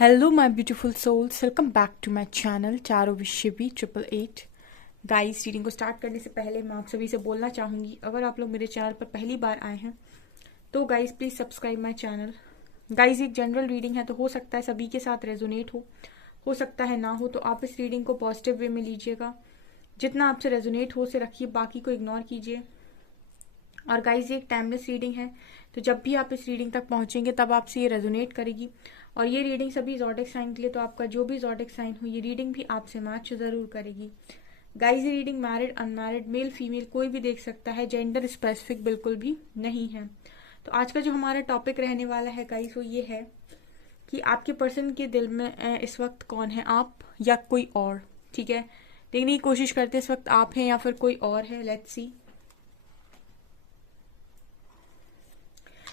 Hello my beautiful souls, welcome back to my channel चारों विश्व भी 888। गाइस, रीडिंग को स्टार्ट करने से पहले मैं आप सभी से बोलना चाहूँगी, अगर आप लोग मेरे चैनल पर पहली बार आए हैं तो guys please subscribe my channel. Guys, एक जनरल रीडिंग है तो हो सकता है सभी के साथ रेजोनेट हो सकता है ना हो, तो आप इस रीडिंग को पॉजिटिव वे में लीजिएगा। जितना आपसे रेजोनेट हो से रखिए, बाकी को इग्नोर कीजिए। और गाइज, ये एक टाइमलेस रीडिंग है, तो जब भी आप इस रीडिंग तक पहुंचेंगे तब आपसे ये रेजोनेट करेगी। और ये रीडिंग सभी ज़ोडिक साइन के लिए, तो आपका जो भी ज़ोडिक साइन हो ये रीडिंग भी आपसे मैच ज़रूर करेगी। गाइज, ये reading married unmarried male female कोई भी देख सकता है, जेंडर स्पेसिफिक बिल्कुल भी नहीं है। तो आज का जो हमारा टॉपिक रहने वाला है गाइज वो ये है कि आपके पर्सन के दिल में इस वक्त कौन है, आप या कोई और। ठीक है, देखने की कोशिश करते हैं इस वक्त आप हैं या फिर कोई और है। Let's see.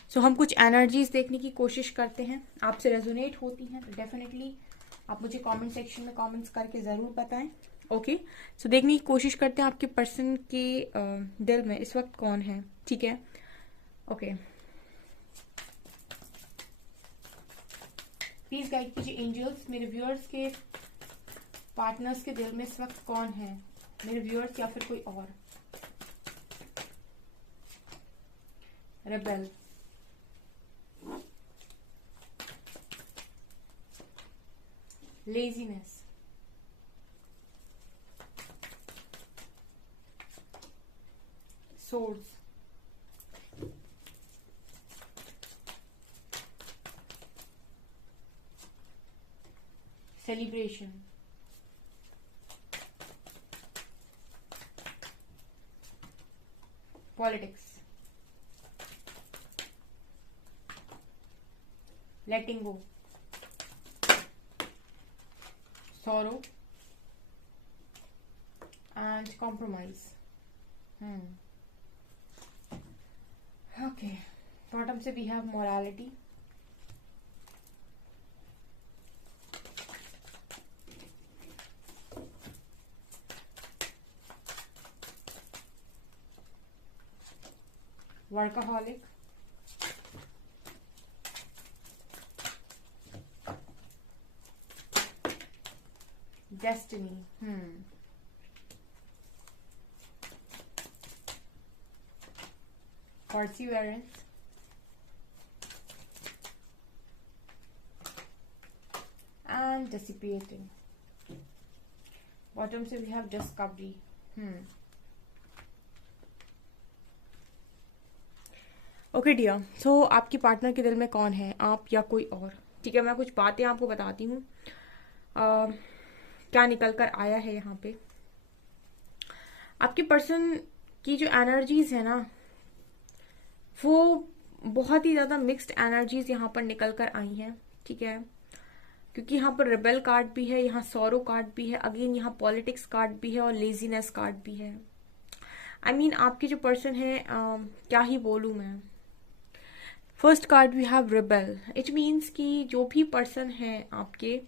सो हम कुछ एनर्जीज देखने की कोशिश करते हैं, आपसे रेजोनेट होती हैं तो डेफिनेटली आप मुझे कमेंट सेक्शन में कमेंट्स करके ज़रूर बताएं। ओके, सो देखने की कोशिश करते हैं आपके पर्सन के दिल में इस वक्त कौन है। ठीक है, ओके, प्लीज गाइड कीजिए एंजल्स, मेरे व्यूअर्स के पार्टनर्स के दिल में इस वक्त कौन है, मेरे व्यूअर्स या फिर कोई और। Rebel, laziness, swords, celebration, politics, letting go, sorrow and compromise. Okay, bottom से we have morality, workaholic, destiny, perseverance, and dissipating. Bottom से we have discovery. Okay dear, so आपके पार्टनर के दिल में कौन है, आप या कोई और। ठीक है, मैं कुछ बातें आपको बताती हूँ क्या निकल कर आया है यहाँ पे। आपके पर्सन की जो एनर्जीज है ना वो बहुत ही ज़्यादा मिक्स्ड एनर्जीज यहाँ पर निकल कर आई हैं। ठीक है, क्योंकि यहाँ पर रिबेल कार्ड भी है, यहाँ सौरो कार्ड भी है, अगेन यहाँ पॉलिटिक्स कार्ड भी है और लेजीनेस कार्ड भी है। आई मीन आपके जो पर्सन है क्या ही बोलूँ मैं। First card we have rebel, it means कि जो भी पर्सन है आपके,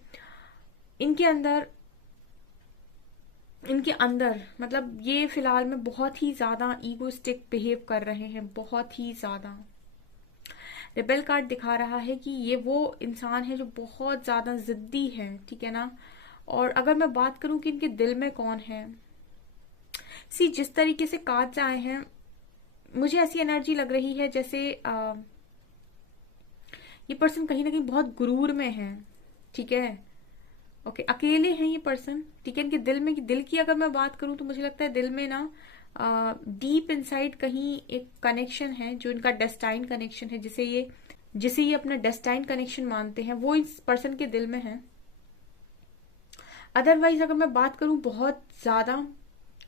इनके अंदर मतलब ये फिलहाल में बहुत ही ज़्यादा ईगोस्टिक बिहेव कर रहे हैं, बहुत ही ज़्यादा। रिबेल कार्ड दिखा रहा है कि ये वो इंसान है जो बहुत ज़्यादा ज़िद्दी है। ठीक है ना, और अगर मैं बात करूं कि इनके दिल में कौन है, जिस तरीके से कार्ड्स आए हैं मुझे ऐसी एनर्जी लग रही है जैसे ये पर्सन कहीं ना कहीं बहुत गुरूर में है। ठीक है, ओके, अकेले हैं ये पर्सन। ठीक है, इनके दिल की अगर मैं बात करूं तो मुझे लगता है दिल में ना डीप इनसाइड कहीं एक कनेक्शन है जो इनका डेस्टाइन कनेक्शन है, जिसे ये अपना डेस्टाइन कनेक्शन मानते हैं, वो इस पर्सन के दिल में है। अदरवाइज अगर मैं बात करूं बहुत ज्यादा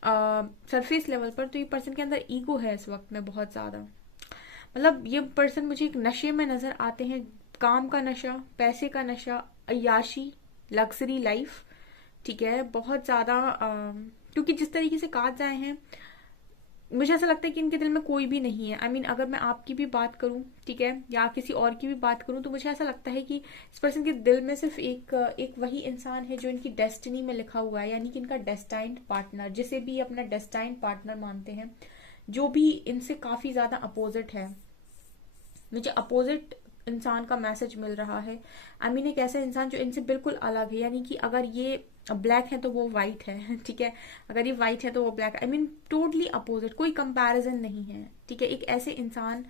सरफेस लेवल पर, तो ये पर्सन के अंदर ईगो है इस वक्त में बहुत ज्यादा। मतलब ये पर्सन मुझे एक नशे में नजर आते हैं, काम का नशा, पैसे का नशा, अय्याशी, लग्जरी लाइफ। ठीक है, बहुत ज्यादा क्योंकि जिस तरीके से कार्ड्स आए हैं मुझे ऐसा लगता है कि इनके दिल में कोई भी नहीं है। आई मीन अगर मैं आपकी भी बात करूं, ठीक है, या किसी और की भी बात करूं, तो मुझे ऐसा लगता है कि इस पर्सन के दिल में सिर्फ एक वही इंसान है जो इनकी डेस्टिनी में लिखा हुआ है, यानी कि इनका डेस्टाइन्ड पार्टनर, जिसे भी अपना डेस्टाइन्ड पार्टनर मानते हैं, जो भी इनसे काफी ज्यादा अपोजिट है। मुझे अपोजिट इंसान का मैसेज मिल रहा है। आई मीन एक ऐसा इंसान जो इनसे बिल्कुल अलग है, यानी कि अगर ये ब्लैक है तो वो वाइट है, ठीक है, अगर ये वाइट है तो वो ब्लैक है। आई मीन टोटली अपोजिट, कोई कंपैरिजन नहीं है, ठीक है। एक ऐसे इंसान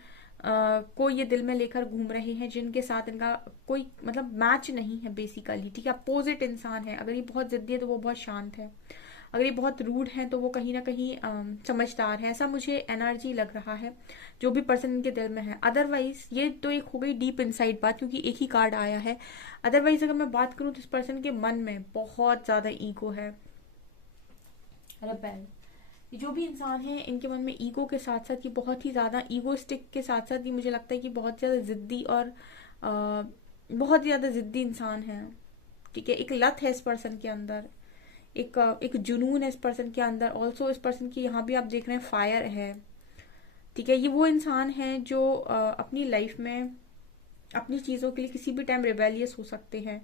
को ये दिल में लेकर घूम रहे हैं जिनके साथ इनका कोई मतलब मैच नहीं है बेसिकली, ठीक है। अपोजिट इंसान है, अगर ये बहुत जिद्दी है तो वो बहुत शांत है, अगर ये बहुत रूड है तो वो कहीं ना कहीं समझदार है। ऐसा मुझे एनर्जी लग रहा है जो भी पर्सन इनके दिल में है। अदरवाइज ये तो एक हो गई डीप इनसाइड बात, क्योंकि एक ही कार्ड आया है। अदरवाइज अगर मैं बात करूं तो इस पर्सन के मन में बहुत ज्यादा ईगो है, रेबेल। जो भी इंसान है इनके मन में ईगो के साथ साथ, ये बहुत ही ज्यादा ईगोस्टिक के साथ साथ, ये मुझे लगता है कि बहुत ज्यादा जिद्दी और बहुत ज्यादा जिद्दी इंसान है, ठीक है। एक लत है इस पर्सन के अंदर, एक जुनून है इस पर्सन के अंदर। ऑल्सो इस पर्सन की यहाँ भी आप देख रहे हैं फायर है, ठीक है। ये वो इंसान है जो अपनी लाइफ में अपनी चीजों के लिए किसी भी टाइम रिबेलियस हो सकते हैं,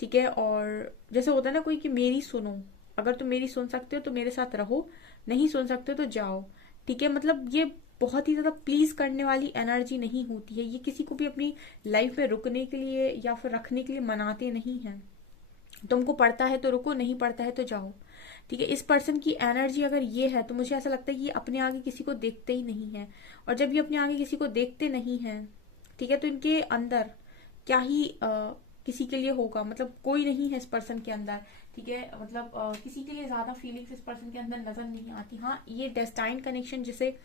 ठीक है। और जैसे होता है ना कोई कि मेरी सुनो, अगर तुम मेरी सुन सकते हो तो मेरे साथ रहो, नहीं सुन सकते हो तो जाओ, ठीक है। मतलब ये बहुत ही ज्यादा प्लीज करने वाली एनर्जी नहीं होती है। ये किसी को भी अपनी लाइफ में रुकने के लिए या फिर रखने के लिए मनाते नहीं है। तुमको पड़ता है तो रुको, नहीं पड़ता है तो जाओ, ठीक है। इस पर्सन की एनर्जी अगर ये है तो मुझे ऐसा लगता है कि ये अपने आगे किसी को देखते ही नहीं है। और जब ये अपने आगे किसी को देखते नहीं है, ठीक है, तो इनके अंदर क्या ही किसी के लिए होगा, मतलब कोई नहीं है इस पर्सन के अंदर, ठीक है। मतलब किसी के लिए ज्यादा फीलिंग्स इस पर्सन के अंदर नजर नहीं आती। हाँ, ये डेस्टाइन कनेक्शन जिसे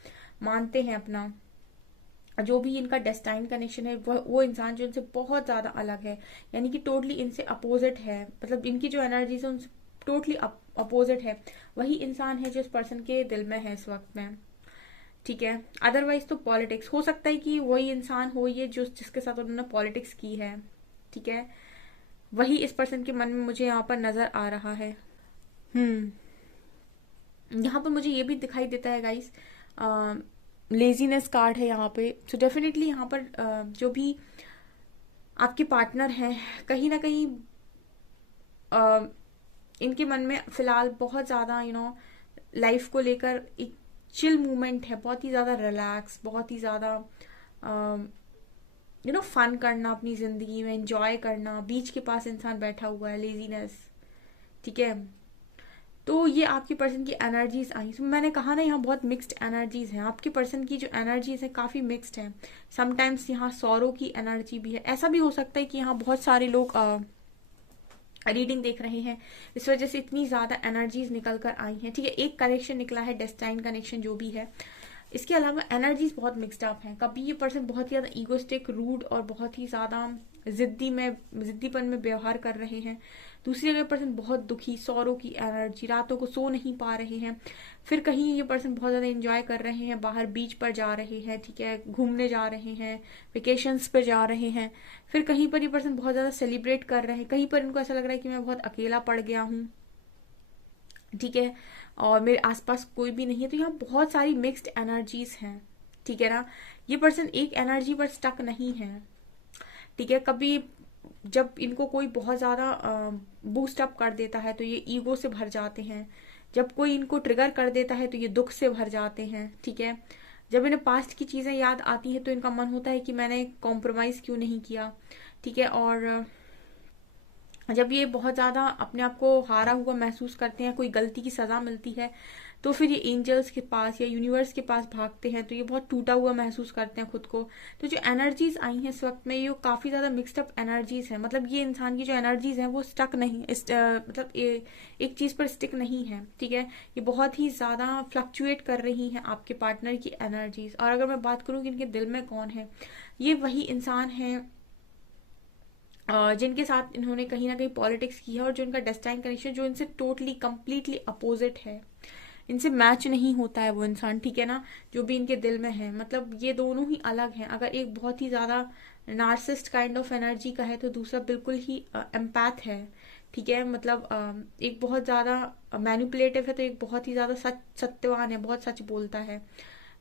मानते हैं अपना, जो भी इनका डेस्टाइन कनेक्शन है, वो इंसान जो इनसे बहुत ज्यादा अलग है, यानी कि टोटली इनसे अपोजिट है, मतलब इनकी जो एनर्जी है उनसे टोटली अपोजिट है, वही इंसान है जो इस पर्सन के दिल में है इस वक्त में, ठीक है। अदरवाइज तो पॉलिटिक्स हो सकता है कि वही इंसान हो ये जो जिसके साथ उन्होंने पॉलिटिक्स की है, ठीक है। वही इस पर्सन के मन में मुझे यहाँ पर नजर आ रहा है। यहाँ पर मुझे ये भी दिखाई देता है गाइस, लेजीनेस कार्ड है यहाँ पे। सो डेफिनेटली यहाँ पर जो भी आपके पार्टनर हैं, कहीं ना कहीं इनके मन में फिलहाल बहुत ज्यादा लाइफ को लेकर एक चिल मूवमेंट है, बहुत ही ज्यादा रिलैक्स, बहुत ही ज्यादा फन करना, अपनी जिंदगी में एंजॉय करना। बीच के पास इंसान बैठा हुआ है, लेजीनेस, ठीक है। तो ये आपके पर्सन की एनर्जीज आई। तो मैंने कहा ना यहाँ बहुत मिक्स्ड एनर्जीज हैं, आपके पर्सन की जो एनर्जीज है काफी मिक्स्ड है। समटाइम्स यहाँ सौरों की एनर्जी भी है। ऐसा भी हो सकता है कि यहाँ बहुत सारे लोग रीडिंग देख रहे हैं, इस वजह से इतनी ज्यादा एनर्जीज निकल कर आई हैं, ठीक है। एक कनेक्शन निकला है, डेस्टाइन कनेक्शन जो भी है। इसके अलावा एनर्जीज बहुत मिक्सड अप हैं। कभी ये पर्सन बहुत ही ज्यादा ईगोस्टिक, रूड और बहुत ही ज्यादा जिद्दीपन में व्यवहार कर रहे हैं। दूसरी जगह पर्सन बहुत दुखी, सौरों की एनर्जी, रातों को सो नहीं पा रहे हैं। फिर कहीं ये पर्सन बहुत ज्यादा एंजॉय कर रहे हैं, बाहर बीच पर जा रहे हैं, ठीक है, घूमने जा रहे हैं, वेकेशंस पर जा रहे हैं। फिर कहीं पर ये पर्सन बहुत ज्यादा सेलिब्रेट कर रहे हैं, कहीं पर इनको ऐसा लग रहा है कि मैं बहुत अकेला पड़ गया हूँ, ठीक है, और मेरे आसपास कोई भी नहीं है। तो यहाँ बहुत सारी मिक्स्ड एनर्जीज हैं, ठीक है ना। ये पर्सन एक एनर्जी पर स्टक नहीं है, ठीक है। कभी जब इनको कोई बहुत ज्यादा बूस्ट अप कर देता है तो ये ईगो से भर जाते हैं, जब कोई इनको ट्रिगर कर देता है तो ये दुख से भर जाते हैं, ठीक है। जब इन्हें पास्ट की चीजें याद आती है तो इनका मन होता है कि मैंने कॉम्प्रोमाइज क्यों नहीं किया, ठीक है। और जब ये बहुत ज्यादा अपने आप को हारा हुआ महसूस करते हैं, कोई गलती की सजा मिलती है, तो फिर ये एंजल्स के पास या यूनिवर्स के पास भागते हैं, तो ये बहुत टूटा हुआ महसूस करते हैं खुद को। तो जो एनर्जीज आई हैं इस वक्त में, ये काफी ज्यादा मिक्सड अप एनर्जीज है। मतलब ये इंसान की जो एनर्जीज है वो स्टक नहीं, मतलब एक चीज पर स्टिक नहीं है, ठीक है। ये बहुत ही ज्यादा फ्लक्चुएट कर रही है आपके पार्टनर की एनर्जीज। और अगर मैं बात करूँ कि इनके दिल में कौन है, ये वही इंसान है जिनके साथ इन्होंने कहीं ना कहीं पॉलिटिक्स की है, और जो इनका डेस्टाइन कनेक्शन जो इनसे टोटली कंप्लीटली अपोजिट है, इनसे मैच नहीं होता है वो इंसान, ठीक है ना, जो भी इनके दिल में है। मतलब ये दोनों ही अलग हैं। अगर एक बहुत ही ज्यादा नार्सिस्ट काइंड ऑफ एनर्जी का है तो दूसरा बिल्कुल ही एम्पैथ है, ठीक है। मतलब एक बहुत ज्यादा मैनिपुलेटिव है तो एक बहुत ही ज्यादा सत्यवान है, बहुत सच बोलता है।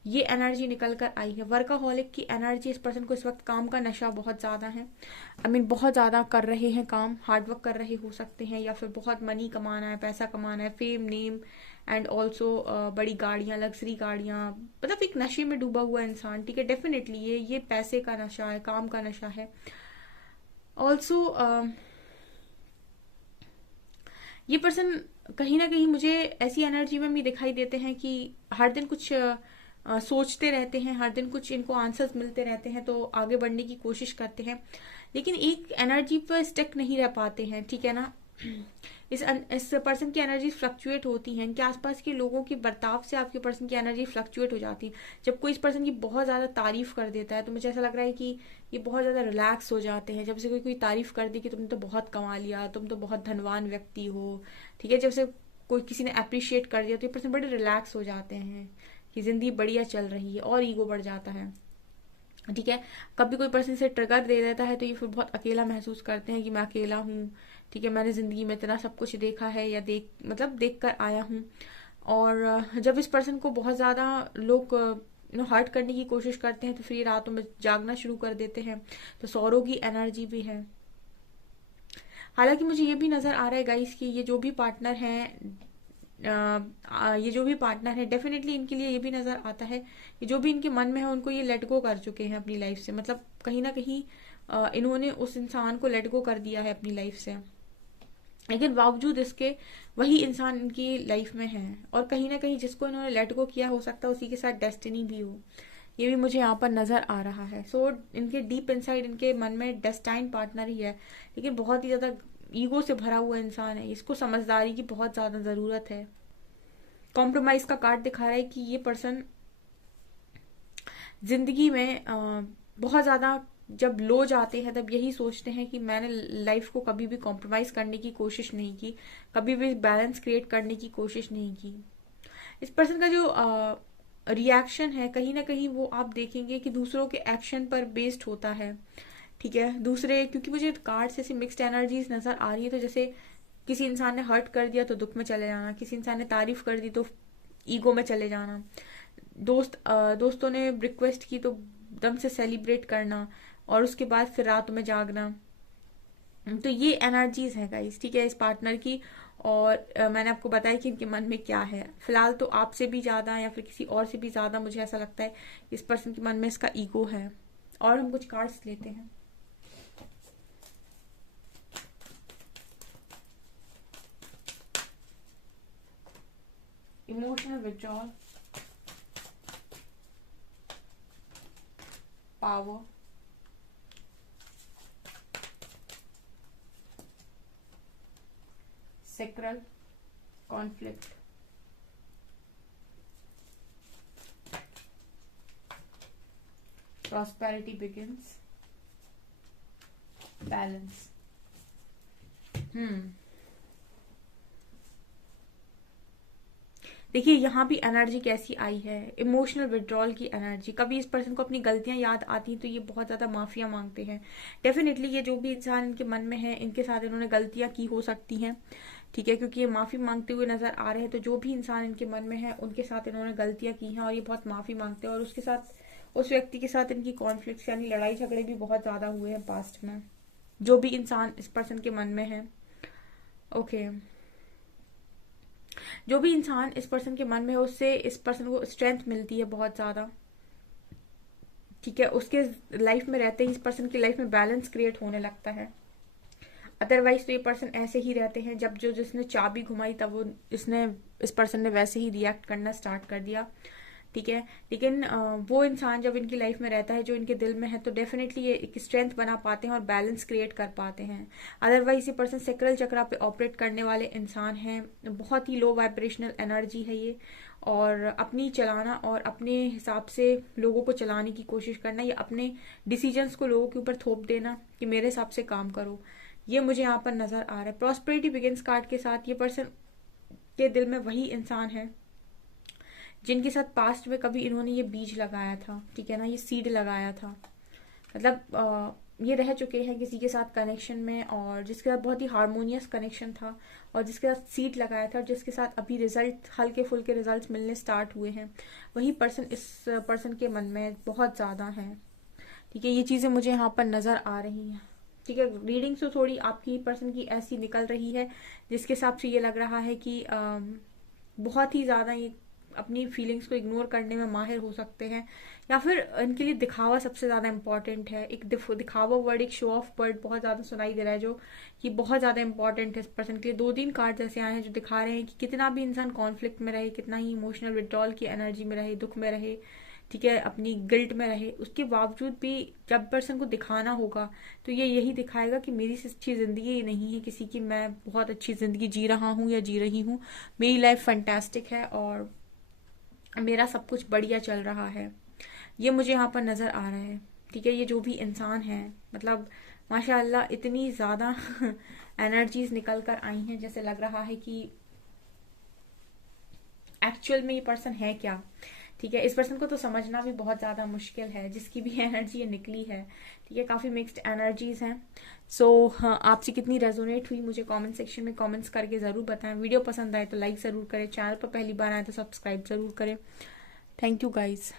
ये एनर्जी निकल कर आई है। वर्काहॉलिक की एनर्जी, इस पर्सन को इस वक्त काम का नशा बहुत ज्यादा है। आई मीन बहुत ज्यादा कर रहे हैं काम, हार्डवर्क कर रहे हो सकते हैं, या फिर बहुत मनी कमाना है, पैसा कमाना है, फेम नेम एंड ऑल्सो बड़ी गाड़ियां, लग्जरी गाड़ियां, मतलब एक नशे में डूबा हुआ इंसान, ठीक है। डेफिनेटली ये पैसे का नशा है, काम का नशा है। ऑल्सो ये पर्सन कहीं ना कहीं मुझे ऐसी एनर्जी में भी दिखाई देते हैं कि हर दिन कुछ सोचते रहते हैं, हर दिन कुछ इनको आंसर्स मिलते रहते हैं, तो आगे बढ़ने की कोशिश करते हैं, लेकिन एक एनर्जी पर स्टक नहीं रह पाते हैं, ठीक है ना। इस पर्सन की एनर्जी फ्लक्चुएट होती है, इनके आसपास के लोगों के बर्ताव से आपके पर्सन की एनर्जी फ्लक्चुएट हो जाती है। जब कोई इस पर्सन की बहुत ज़्यादा तारीफ कर देता है तो मुझे ऐसा लग रहा है कि ये बहुत ज़्यादा रिलैक्स हो जाते हैं। जब से कोई तारीफ कर दी कि तुमने तो बहुत कमा लिया, तुम तो बहुत धनवान व्यक्ति हो, ठीक है, जब से कोई किसी ने अप्रिशिएट कर दिया तो ये पर्सन बड़े रिलैक्स हो जाते हैं कि जिंदगी बढ़िया चल रही है, और ईगो बढ़ जाता है, ठीक है। कभी कोई पर्सन से ट्रिगर दे देता है तो ये फिर बहुत अकेला महसूस करते हैं कि मैं अकेला हूँ, ठीक है, मैंने जिंदगी में इतना सब कुछ देखा है या देख कर आया हूँ। और जब इस पर्सन को बहुत ज्यादा लोग हर्ट करने की कोशिश करते हैं तो फिर ये रातों में जागना शुरू कर देते हैं, तो सौरों की एनर्जी भी है। हालांकि मुझे ये भी नजर आ रहा है गाइस कि ये जो भी पार्टनर है डेफिनेटली इनके लिए ये भी नजर आता है कि जो भी इनके मन में है उनको ये लेट गो कर चुके हैं अपनी लाइफ से, मतलब कहीं ना कहीं इन्होंने उस इंसान को लेट गो कर दिया है अपनी लाइफ से, लेकिन बावजूद इसके वही इंसान इनकी लाइफ में है, और कहीं ना कहीं जिसको इन्होंने लेट गो किया हो सकता है उसी के साथ डेस्टिनी भी हो, ये भी मुझे यहाँ पर नजर आ रहा है। सो इनके डीप इनसाइड इनके मन में डेस्टाइन पार्टनर ही है, लेकिन बहुत ही ज्यादा ईगो से भरा हुआ इंसान है, इसको समझदारी की बहुत ज्यादा जरूरत है। कॉम्प्रोमाइज का कार्ड दिखा रहा है कि ये पर्सन जिंदगी में बहुत ज्यादा जब लो जाते हैं तब यही सोचते हैं कि मैंने लाइफ को कभी भी कॉम्प्रोमाइज करने की कोशिश नहीं की, कभी भी बैलेंस क्रिएट करने की कोशिश नहीं की। इस पर्सन का जो रिएक्शन है कहीं ना कहीं वो आप देखेंगे कि दूसरों के एक्शन पर बेस्ड होता है, ठीक है। दूसरे, क्योंकि मुझे कार्ड से ऐसी मिक्स्ड एनर्जीज नजर आ रही है, तो जैसे किसी इंसान ने हर्ट कर दिया तो दुख में चले जाना, किसी इंसान ने तारीफ कर दी तो ईगो में चले जाना, दोस्तों ने रिक्वेस्ट की तो दम से सेलिब्रेट करना, और उसके बाद फिर रात में जागना। तो ये एनर्जीज है गाइस, ठीक है, इस पार्टनर की। और मैंने आपको बताया कि इनके मन में क्या है। फिलहाल तो आपसे भी ज्यादा या फिर किसी और से भी ज्यादा मुझे ऐसा लगता है इस पर्सन के मन में इसका ईगो है। और हम कुछ कार्ड्स लेते हैं। Emotional withdrawal, power, sacral conflict, prosperity begins, balance। देखिए यहाँ भी एनर्जी कैसी आई है, इमोशनल विड्रॉल की एनर्जी। कभी इस पर्सन को अपनी गलतियां याद आती हैं तो ये बहुत ज्यादा माफिया मांगते हैं। डेफिनेटली ये जो भी इंसान इनके मन में है इनके साथ इन्होंने गलतियां की हो सकती हैं, ठीक है, क्योंकि ये माफी मांगते हुए नजर आ रहे हैं। तो जो भी इंसान इनके मन में है उनके साथ इन्होंने गलतियां की हैं और ये बहुत माफी मांगते हैं, और उसके साथ उस व्यक्ति के साथ इनकी कॉन्फ्लिक्ट यानी लड़ाई झगड़े भी बहुत ज्यादा हुए हैं पास्ट में, जो भी इंसान इस पर्सन के मन में है। ओके, जो भी इंसान इस पर्सन के मन में है उससे इस पर्सन को स्ट्रेंथ मिलती है बहुत ज्यादा, ठीक है। उसके लाइफ में रहते ही इस पर्सन की लाइफ में बैलेंस क्रिएट होने लगता है। अदरवाइज तो ये पर्सन ऐसे ही रहते हैं, जब जो जिसने चाबी घुमाई तब वो इस पर्सन ने वैसे ही रिएक्ट करना स्टार्ट कर दिया, ठीक है। लेकिन वो इंसान जब इनकी लाइफ में रहता है जो इनके दिल में है तो डेफिनेटली ये एक स्ट्रेंथ बना पाते हैं और बैलेंस क्रिएट कर पाते हैं। अदरवाइज ये पर्सन सेक्रल चक्रा पे ऑपरेट करने वाले इंसान हैं, बहुत ही लो वाइब्रेशनल एनर्जी है ये, और अपनी चलाना और अपने हिसाब से लोगों को चलाने की कोशिश करना या अपने डिसीजंस को लोगों के ऊपर थोप देना कि मेरे हिसाब से काम करो, ये मुझे यहाँ पर नजर आ रहा है। प्रॉस्पेरिटी बिगिंस कार्ड के साथ ये पर्सन के दिल में वही इंसान है जिनके साथ पास्ट में कभी इन्होंने ये बीज लगाया था, ठीक है ना, ये सीड लगाया था, मतलब ये रह चुके हैं किसी के साथ कनेक्शन में और जिसके साथ बहुत ही हार्मोनियस कनेक्शन था और जिसके साथ सीड लगाया था और जिसके साथ अभी रिजल्ट हल्के फुल्के रिजल्ट्स मिलने स्टार्ट हुए हैं, वही पर्सन इस पर्सन के मन में बहुत ज्यादा है, ठीक है। ये चीजें मुझे यहाँ पर नजर आ रही हैं, ठीक है। रीडिंग तो थोड़ी आपकी पर्सन की ऐसी निकल रही है जिसके हिसाब से ये लग रहा है कि बहुत ही ज़्यादा ये अपनी फीलिंग्स को इग्नोर करने में माहिर हो सकते हैं, या फिर इनके लिए दिखावा सबसे ज़्यादा इंपॉर्टेंट है। एक दिखावा वर्ड, एक शो ऑफ वर्ड बहुत ज़्यादा सुनाई दे रहा है, जो कि बहुत ज़्यादा इंपॉर्टेंट है इस पर्सन के लिए। 2-3 कार्ड जैसे आए हैं जो दिखा रहे हैं कि कितना भी इंसान कॉन्फ्लिक्ट में रहे, कितना ही इमोशनल विड्रॉल की एनर्जी में रहे, दुख में रहे, ठीक है, अपनी गिल्ट में रहे, उसके बावजूद भी जब पर्सन को दिखाना होगा तो ये यही दिखाएगा कि मेरी से अच्छी ज़िंदगी नहीं है किसी की, मैं बहुत अच्छी ज़िंदगी जी रहा हूँ या जी रही हूँ, मेरी लाइफ फैंटास्टिक है और मेरा सब कुछ बढ़िया चल रहा है। ये मुझे यहाँ पर नज़र आ रहा है, ठीक है। ये जो भी इंसान है, मतलब माशाल्लाह इतनी ज़्यादा एनर्जीज निकल कर आई हैं, जैसे लग रहा है कि एक्चुअल में ये पर्सन है क्या, ठीक है। इस पर्सन को तो समझना भी बहुत ज़्यादा मुश्किल है, जिसकी भी एनर्जी ये निकली है, ठीक है। काफ़ी मिक्स्ड एनर्जीज हैं। सो हाँ, आपसे कितनी रेजोनेट हुई मुझे कमेंट सेक्शन में कमेंट्स करके ज़रूर बताएं। वीडियो पसंद आए तो लाइक ज़रूर करें, चैनल पर पहली बार आए तो सब्सक्राइब ज़रूर करें। Thank you guys.